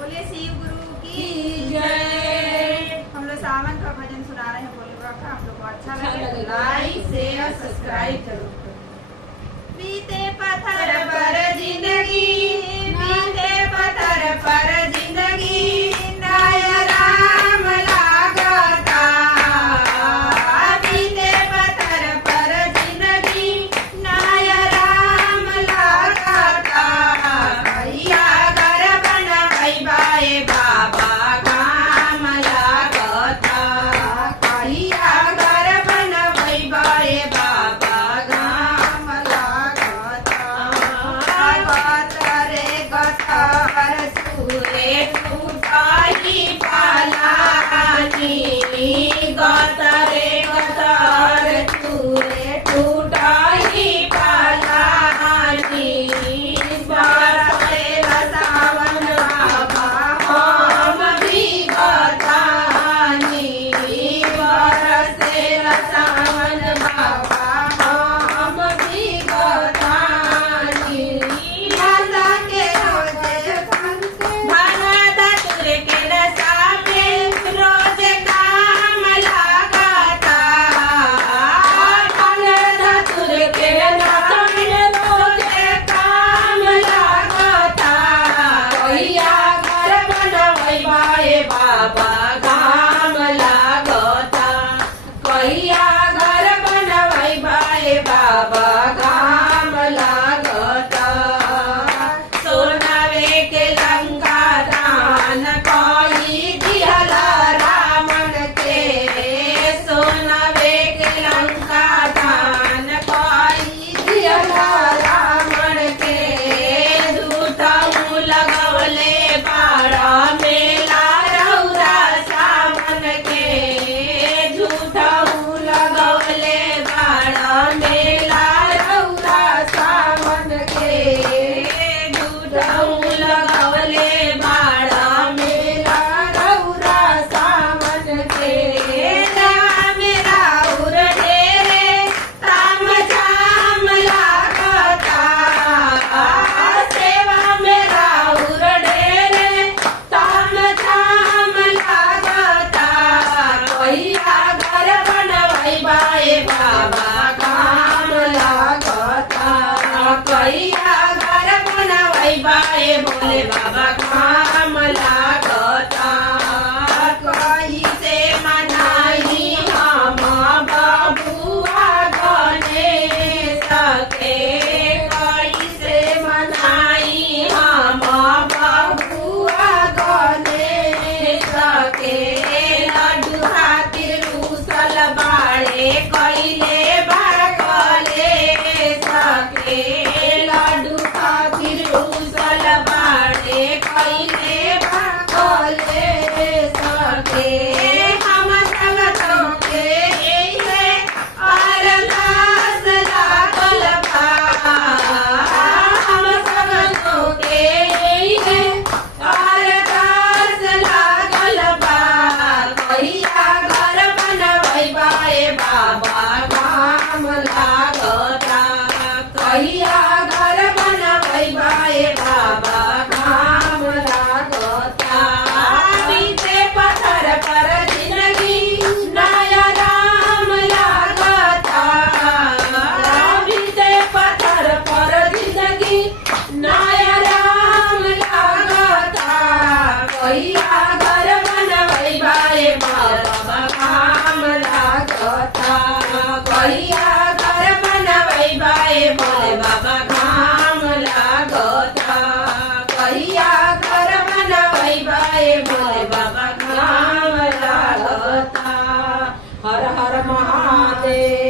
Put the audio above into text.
बोले शिव गुरु की जय। हम लोग सावन का भजन सुना रहे हैं बोले बाबा का। आप लोग को अच्छा लगे लाइक शेयर सब्सक्राइब जरूर करें। बीते पत्थर पर जिंदगी, बीते पत्थर पर जिंदगी, नया राम लागता। बीते पत्थर पर जिंदगी, नया राम लागता। भैया घर बनबै बाए बाबा काम लागता। भैया घर बनबै बाए बाबा काम लागता। गतर गतर सुरे टूटाई पालानी, गतरे गतर सुरे टूटाई पालानी। बरसे सावन बाबा हम भी गतानी, बरसे सावन बाबा हम भी गतानी। माता के रोजे भाना तुरे के रसा में रोज काम लागता। भाना तुरे के रसा में रोज काम लागता। भैया घर बनबै बाए बाबा काम लागता। भैया घर बनबै बाए बाबा काम लागता। सोनावे के लंका दान कोई दिहला रावण के, सोनावे के लंका दान कोई दिहला रावण के। झूठऊ लगवले बाड़ा मेला रौरा सावन के, झूठऊ लगवले बाड़ा मेला रौरा सावन के। झूठऊ लगवले बाड़ा मेला रौरा सावन के। राम राउर ढेरे ताम झाम लागता। सेवा में राउर ढेरे ताम झाम लागता। भैया घर बनबै बाए बाबा काम लागता। भैया घर बनबै बाए बोले बाबा काम लागता। कैसे मनाई हम बबुआ गणेश के, कैसे मनाई हम बबुआ गणेश के। लड्डू खातिर रूसल बाड़े कैले बागले सके, लड्डू खातिर रूसल बाड़े कैले बागले सके। हम संगतों के एहे अरदास लागल बा, हम संगतों के एहे अरदास लागल बा। भैया घर बनबै बाए बाबा काम लागता। भैया घर बनबै बाए बाबा काम लागता। बीते पत्थर पर जिंदगी, नया राम लागता। बीते पत्थर पर जिंदगी, नया राम लागता। भैया घर बनबै बाए बाबा काम लागता। भैया घर बनबै बाए भोले बाबा काम लागता। भैया घर बनबै बाए भोले बाबा काम लागता। हर हर महादेव।